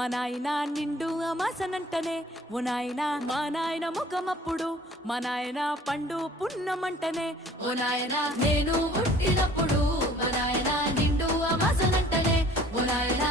మా నాయన నిండు అమాసనంటనే ఓ నాయన మా నాయన ముఖమప్పుడు మా నాయన పండు పున్నమంటనే ఓ నాయన నేను పుట్టినప్పుడు మా నాయన నిండు అమాసనంటనే ఓ నాయన